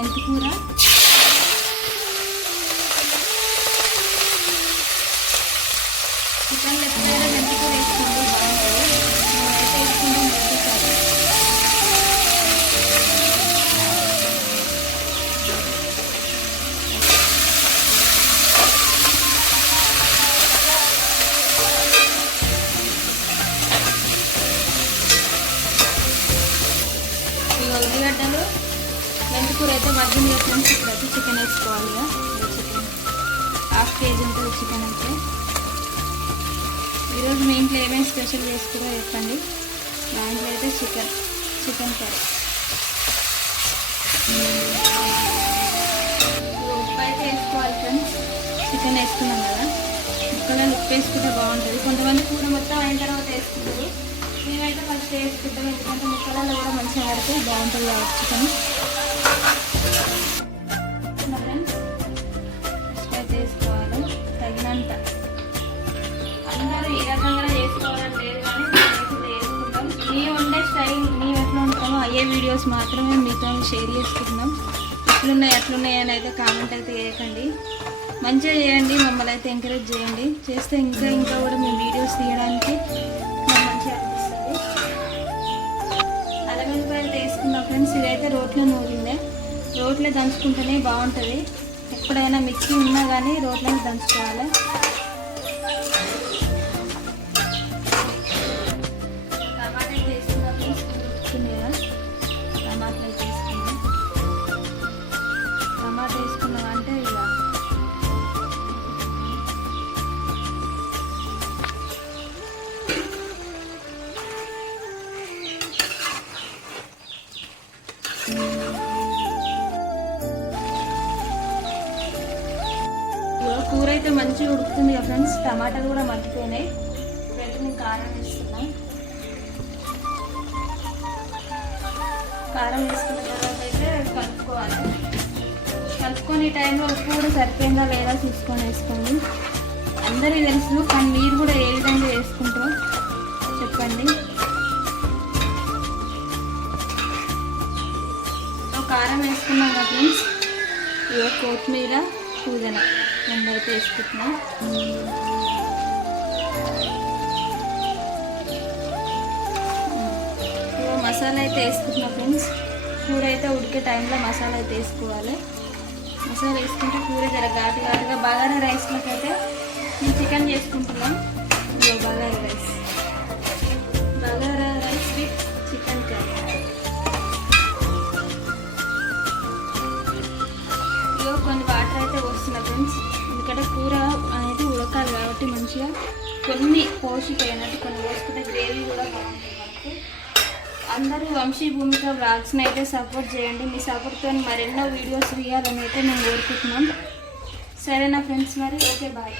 మెంతి కూర, చికెన్ ఎప్పుడైనా మెంతి కూర వేసుకోండి బాగుంటుంది. నేనైతే వేసుకుంటాం ప్రతిసారి. ఉల్లిగడ్డలు మెంతి కూర అయితే మగ్గింది ఫ్రెండ్స్. ఇప్పుడైతే చికెన్ వేసుకోవాలి. చికెన్ 1/2 kg ఉంటుంది చికెన్ అయితే. ఈరోజు మీ ఇంట్లో ఏమేమి స్పెషల్ చేసుకురో చెప్పండి. మా ఇంట్లో అయితే చికెన్ కర్రీ. ఉప్పు అయితే వేసుకోవాలి ఫ్రెండ్స్. చికెన్ వేసుకున్నాం కదా, ముక్కలలో ఉప్పు వేసుకుంటే బాగుంటుంది. కొంతమంది కూర మొత్తం అయిన తర్వాత వేసుకుంటారు. మేమైతే ఫస్ట్ వేసుకుంటాం, ఎందుకంటే ముక్కలలో కూడా మంచిగా ఆడితే బాగుంటుంది కాబట్టి చికెన్. ఫ్రెండ్స్ ఫస్ట్ అయితే వేసుకోవాలి తగినంత. అందరూ ఈ రకంగా చేసుకోవాలని లేదు, కానీ మేము వేసుకుంటాం. మేము ఉండే స్టైల్ మేము ఎట్లా ఉంటామో అయ్యే వీడియోస్ మాత్రమే మీతో షేర్ చేసుకుంటున్నాం. ఎట్లున్నాయి అని అయితే కామెంట్ అయితే చేయకండి. మంచిగా చేయండి, మమ్మల్ని అయితే ఎంకరేజ్ చేయండి. చేస్తే ఇంకా కూడా మేము వీడియోస్ తీయడానికి మాకు మంచిగా అనిపిస్తుంది. అల్లం వెల్లిపాయలు వేసుకున్నాం ఫ్రెండ్స్. ఇదైతే రోట్లో నూరిందే, రోట్లో దంచుకుంటేనే బాగుంటుంది. ఎప్పుడైనా మిక్సీ ఉన్నా కానీ రోట్లోనే దంచుకోవాలి. టమాటాలు వేసుకున్నాం ఫ్రెండ్స్. ఉడుకుతుంది కదా, టమాటాలు అయితే వేసుకున్నాం. టమాటా వేసుకున్నాం అంటే ఇలా కూర అయితే మంచిగా ఉడుకుతుంది కదా ఫ్రెండ్స్. టమాటాలు కూడా మగ్గిపోయినాయి. ఇప్పుడైతే నేను కారం వేస్తున్నా. కారం వేసుకున్న తర్వాత అయితే కలుపుకోవాలి. కలుపుకొని ఈ టైంలో ఉప్పు కూడా సరిపోయిందా లేదా చూసుకొని వేసుకోండి. అందరికీ తెలుసు, కానీ మీరు కూడా ఏ విధంగా వేసుకుంటారో చెప్పండి. కారం వేసుకున్నాం కదా ఫ్రెండ్స్. ఇక కొత్తిమీర, పుదీనా అయితే వేసుకుంటున్నాం. మసాలా అయితే వేసుకుంటున్నాం ఫ్రెండ్స్. కూర అయితే ఉడికే టైంలో మసాలా అయితే వేసుకోవాలి. మసాలా వేసుకుంటే కూర జర ఘాటుగా బగారా రైస్లోకి అయితే మేము చికెన్ చేసుకుంటున్నాం. ఇదో bagara rice with chicken curry. ఇదో కొన్ని వాటర్ అయితే వస్తున్నాయి ఫ్రెండ్స్, ఎందుకంటే కూర అనేది ఉడకాలి కాబట్టి మంచిగా కొన్ని పోషిపోయినట్టు కొన్ని పోసుకుంటే గ్రేవీ కూడా బాగుంటుంది మనకు. అందరూ వంశీ భూమిక వ్లాగ్స్ని అయితే సపోర్ట్ చేయండి. మీ సపోర్ట్తో మరెన్నో వీడియోస్ తీయాలని అయితే మేము కోరుకుంటున్నాం. సరేనా ఫ్రెండ్స్, మరి ఓకే బాయ్.